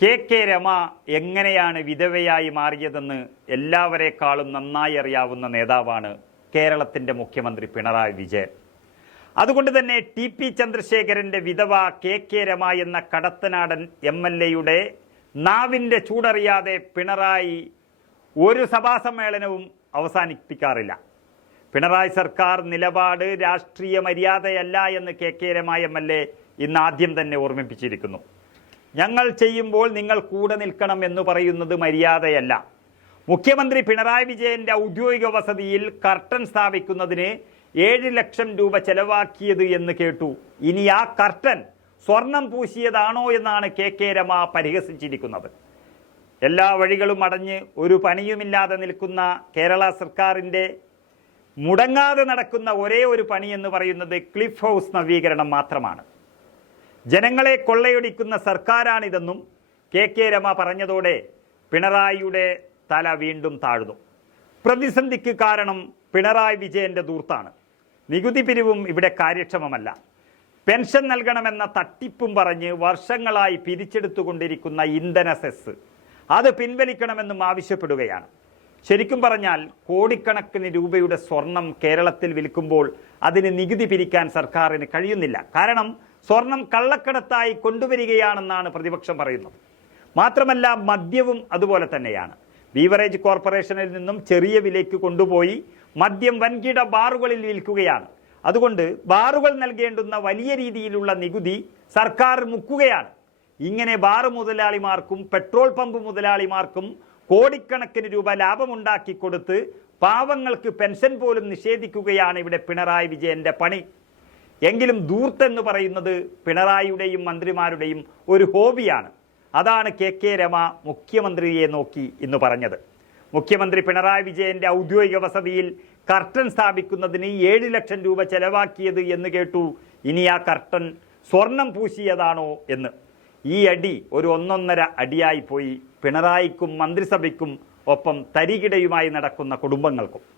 K K Rama എങ്ങനെയാണ് വിധവയായി മാറിയതെന്ന് എല്ലാവരെക്കാളും നന്നായി അറിയാവുന്ന നേതാവാണ് കേരളത്തിന്റെ മുഖ്യമന്ത്രി പിണറായി വിജയൻ. അതുകൊണ്ട് തന്നെ ടി പി ചന്ദ്രശേഖരന്റെ വിധവ കെ കെ രമ എന്ന കടത്തനാടൻ എം എൽ എയുടെ നാവിന്റെ ചൂടറിയാതെ പിണറായി ഒരു സഭാ സമ്മേളനവും അവസാനിപ്പിക്കാറില്ല. പിണറായി സർക്കാർ നിലപാട് രാഷ്ട്രീയ മര്യാദയല്ല എന്ന് K K Rema M L A ഇന്ന് ആദ്യം തന്നെ ഓർമ്മിപ്പിച്ചിരിക്കുന്നു. ഞങ്ങൾ ചെയ്യുമ്പോൾ നിങ്ങൾ കൂടെ നിൽക്കണം എന്ന് പറയുന്നത് മര്യാദയല്ല. മുഖ്യമന്ത്രി പിണറായി വിജയന്റെ ഔദ്യോഗിക വസതിയിൽ കർട്ടൻ സ്ഥാപിക്കുന്നതിന് ഏഴ് ലക്ഷം രൂപ ചെലവാക്കിയത് എന്ന് കേട്ടു. ഇനി ആ കർട്ടൻ സ്വർണം പൂശിയതാണോ എന്നാണ് കെ കെ രമ പരിഹസിച്ചിരിക്കുന്നത്. എല്ലാ വഴികളും അടഞ്ഞ് ഒരു പണിയുമില്ലാതെ നിൽക്കുന്ന കേരള സർക്കാരിന്റെ മുടങ്ങാതെ നടക്കുന്ന ഒരേ ഒരു പണി എന്ന് പറയുന്നത് ക്ലിഫ് ഹൗസ് നവീകരണം മാത്രമാണ്. ജനങ്ങളെ കൊള്ളയടിക്കുന്ന സർക്കാരാണിതെന്നും കെ കെ രമ പറഞ്ഞതോടെ പിണറായിയുടെ തല വീണ്ടും താഴ്ന്നു. പ്രതിസന്ധിക്ക് കാരണം പിണറായി വിജയന്റെ ദൂർത്താണ് നികുതി പിരിവും ഇവിടെ കാര്യക്ഷമമല്ല. പെൻഷൻ നൽകണമെന്ന തട്ടിപ്പും പറഞ്ഞ് വർഷങ്ങളായി പിരിച്ചെടുത്തുകൊണ്ടിരിക്കുന്ന ഇന്ധന സെസ്. അത് പിൻവലിക്കണമെന്നും ആവശ്യപ്പെടുകയാണ്. ശരിക്കും പറഞ്ഞാൽ കോടിക്കണക്കിന് രൂപയുടെ സ്വർണം കേരളത്തിൽ വിൽക്കുമ്പോൾ അതിന് നികുതി പിരിക്കാൻ സർക്കാരിന് കഴിയുന്നില്ല. കാരണം സ്വർണം കള്ളക്കടത്തായി കൊണ്ടുവരികയാണെന്നാണ് പ്രതിപക്ഷം പറയുന്നത്. മാത്രമല്ല മദ്യവും അതുപോലെ തന്നെയാണ്. ബീവറേജ് കോർപ്പറേഷനിൽ നിന്നും ചെറിയ വിലയ്ക്ക് കൊണ്ടുപോയി മദ്യം വൻകിട ബാറുകളിൽ വിൽക്കുകയാണ്. അതുകൊണ്ട് ബാറുകൾ നൽകേണ്ടുന്ന വലിയ രീതിയിലുള്ള നികുതി സർക്കാർ മുക്കുകയാണ്. ഇങ്ങനെ ബാറ് മുതലാളിമാർക്കും പെട്രോൾ പമ്പ് മുതലാളിമാർക്കും കോടിക്കണക്കിന് രൂപ ലാഭമുണ്ടാക്കി കൊടുത്ത് പാവങ്ങൾക്ക് പെൻഷൻ പോലും നിഷേധിക്കുകയാണ് ഇവിടെ പിണറായി വിജയന്റെ പണി. എങ്കിലും ദൂർത്തെന്ന് പറയുന്നത് പിണറായിയുടെയും മന്ത്രിമാരുടെയും ഒരു ഹോബിയാണ്. അതാണ് കെ കെ രമ മുഖ്യമന്ത്രിയെ നോക്കി ഇന്ന് പറഞ്ഞത്. മുഖ്യമന്ത്രി പിണറായി വിജയന്റെ ഔദ്യോഗിക വസതിയിൽ കർട്ടൻ സ്ഥാപിക്കുന്നതിന് ഏഴ് ലക്ഷം രൂപ ചെലവാക്കിയത് എന്ന് കേട്ടു. ഇനി ആ കർട്ടൻ സ്വർണം പൂശിയതാണോ എന്ന്. ഈ അടി ഒരു ഒന്നൊന്നര അടിയായി പോയി. പിണറായിക്കും മന്ത്രിസഭയ്ക്കും ഒപ്പം തരികിടയുമായി നടക്കുന്ന കുടുംബങ്ങൾക്കും.